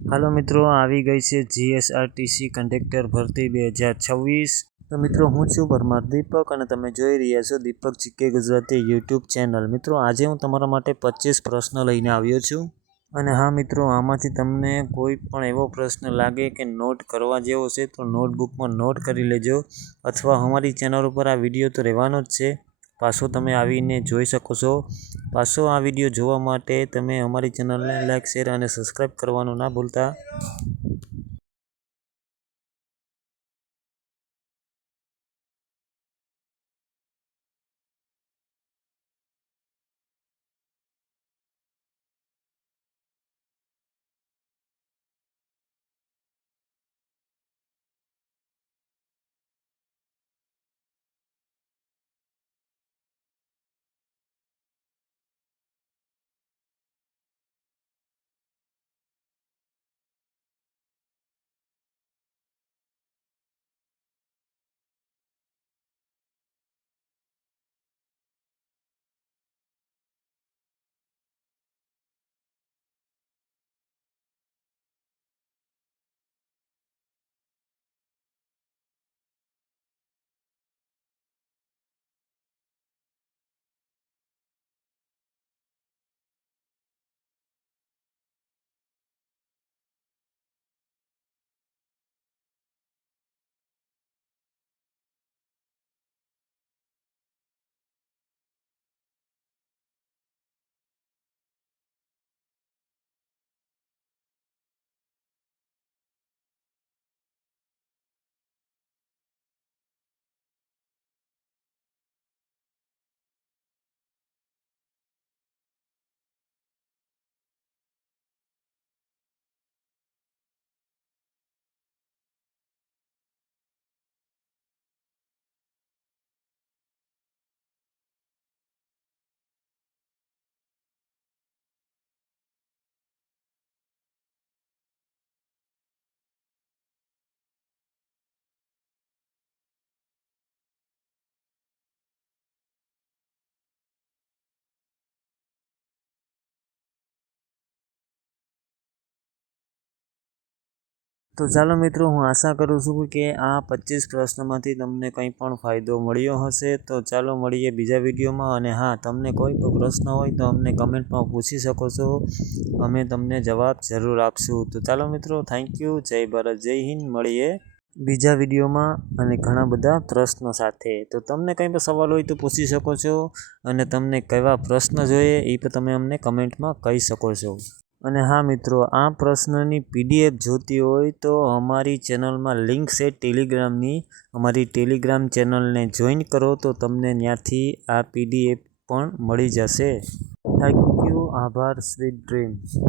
હાલો મિત્રો, આવી ગઈ છે જીએસઆરટીસી કંડક્ટર ભરતી 2026। તો મિત્રો, હું છું પરમાર દીપક અને તમે જોઈ રહ્યા છો દીપક જીકે ગુજરાતી યુટ્યુબ ચેનલ। મિત્રો, આજે હું તમારા માટે 25 પ્રશ્ન લઈને આવ્યો છું। અને હા મિત્રો, આમાંથી તમને કોઈ પણ એવો પ્રશ્ન લાગે કે નોટ કરવા જેવો છે તો નોટબુકમાં નોટ કરી લેજો, અથવા અમારી ચેનલ ઉપર આ વિડીયો તો રહેવાનો જ છે, પાછો તમે આવીને જોઈ શકો છો। પાછો આ વિડીયો જોવા માટે તમે અમારી ચેનલને લાઇક, શેર અને સબસ્ક્રાઈબ કરવાનું ના ભૂલતા। તો ચાલો મિત્રો, હું આશા કરું છું કે આ 25 પ્રશ્નોમાંથી તમને કંઈ પણ ફાયદો મળ્યો હશે। તો ચાલો મળીએ બીજા વિડીયોમાં। અને હા, તમને કોઈ પણ પ્રશ્ન હોય તો અમને કમેન્ટમાં પૂછી શકો છો, અમે તમને જવાબ જરૂર આપશું। તો ચાલો મિત્રો, થેન્ક યુ, જય ભારત, જય હિન્દ। મળીએ બીજા વિડીયોમાં અને ઘણા બધા પ્રશ્નો સાથે। તો તમને કંઈ પણ સવાલ હોય તો પૂછી શકો છો, અને તમને કેવા પ્રશ્ન જોઈએ એ પણ તમે અમને કમેન્ટમાં કહી શકો છો। અને હા મિત્રો, આ પ્રશ્નની PDF જોતી હોય તો અમારી ચેનલમાં લિંક છે ટેલિગ્રામની, અમારી ટેલિગ્રામ ચેનલને જોઈન કરો તો તમને ત્યાંથી આ PDF પણ મળી જશે। થેન્ક યુ, આભાર, સ્વીટ ડ્રીમ્સ।